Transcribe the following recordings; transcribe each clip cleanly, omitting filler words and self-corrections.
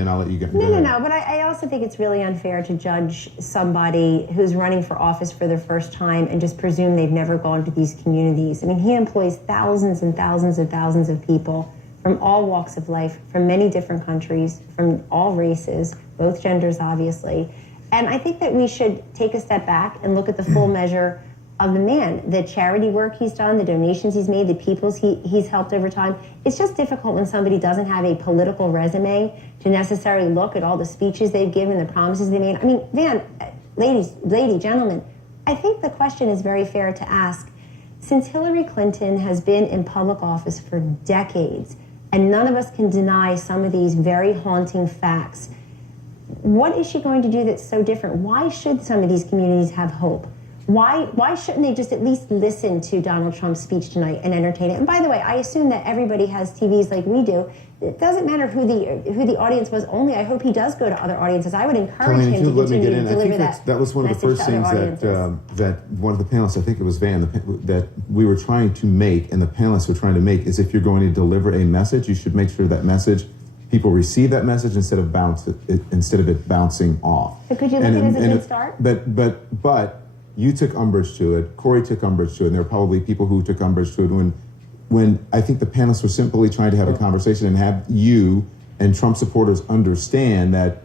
and I'll let you get. No. But I also think it's really unfair to judge somebody who's running for office for their first time and just presume they've never gone to these communities. I mean, he employs thousands and thousands and thousands of people from all walks of life, from many different countries, from all races, both genders, obviously. And I think that we should take a step back and look at the full measure of the man, the charity work he's done, the donations he's made, the peoples he's helped over time. It's just difficult when somebody doesn't have a political resume to necessarily look at all the speeches they've given, the promises they made. I mean, Van, gentlemen, I think the question is very fair to ask. Since Hillary Clinton has been in public office for decades, and none of us can deny some of these very haunting facts, what is she going to do that's so different? Why should some of these communities have hope? Why shouldn't they just at least listen to Donald Trump's speech tonight and entertain it? And by the way, I assume that everybody has TVs like we do. It doesn't matter who the audience was. Only I hope he does go to other audiences. I would encourage him to continue to deliver that. That was one of the first things that one of the panelists, I think it was Van, that we were trying to make, and the panelists were trying to make, is if you're going to deliver a message, you should make sure that message, people receive that message instead of it bouncing off. But could you look at it as a good start? But you took umbrage to it. Corey took umbrage to it. And there were probably people who took umbrage to it when I think the panelists were simply trying to have a conversation and have you and Trump supporters understand that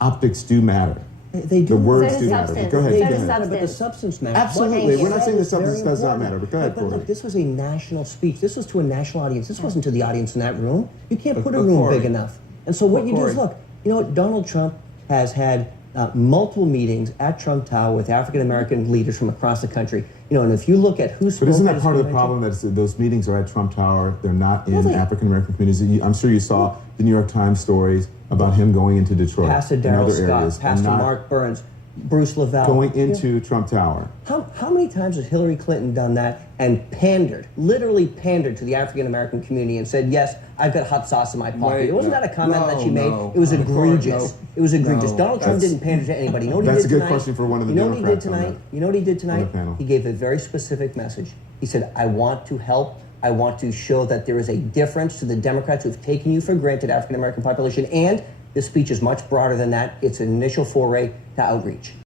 optics do matter. They do. The words do matter. But go ahead. But the substance matters. Absolutely. We're not saying the substance does not matter. But go ahead, Corey. Look, this was a national speech. This was to a national audience. This wasn't to the audience in that room. You can't put a room big enough. And so what you do is, look, you know what, Donald Trump has had multiple meetings at Trump Tower with African-American leaders from across the country. You know, and if you look at who spoke... But isn't that part of the problem that those meetings are at Trump Tower? They're not in African-American communities. I'm sure you saw the New York Times stories about him going into Detroit Pastor and Darrell other Scott, areas. Pastor Mark Burns, Bruce Lavelle. Going into Trump Tower. How many times has Hillary Clinton done that and pandered, literally pandered to the African-American community and said, yes, I've got hot sauce in my pocket? Wasn't that a comment that she made? It was egregious. It was egregious. Donald Trump didn't pander to anybody. You know what he did tonight? That's a good question for one of the Democrats. You know what he did tonight? He gave a very specific message. He said, I want to help. I want to show that there is a difference to the Democrats who have taken you for granted, African-American population, and this speech is much broader than that. It's an initial foray to outreach.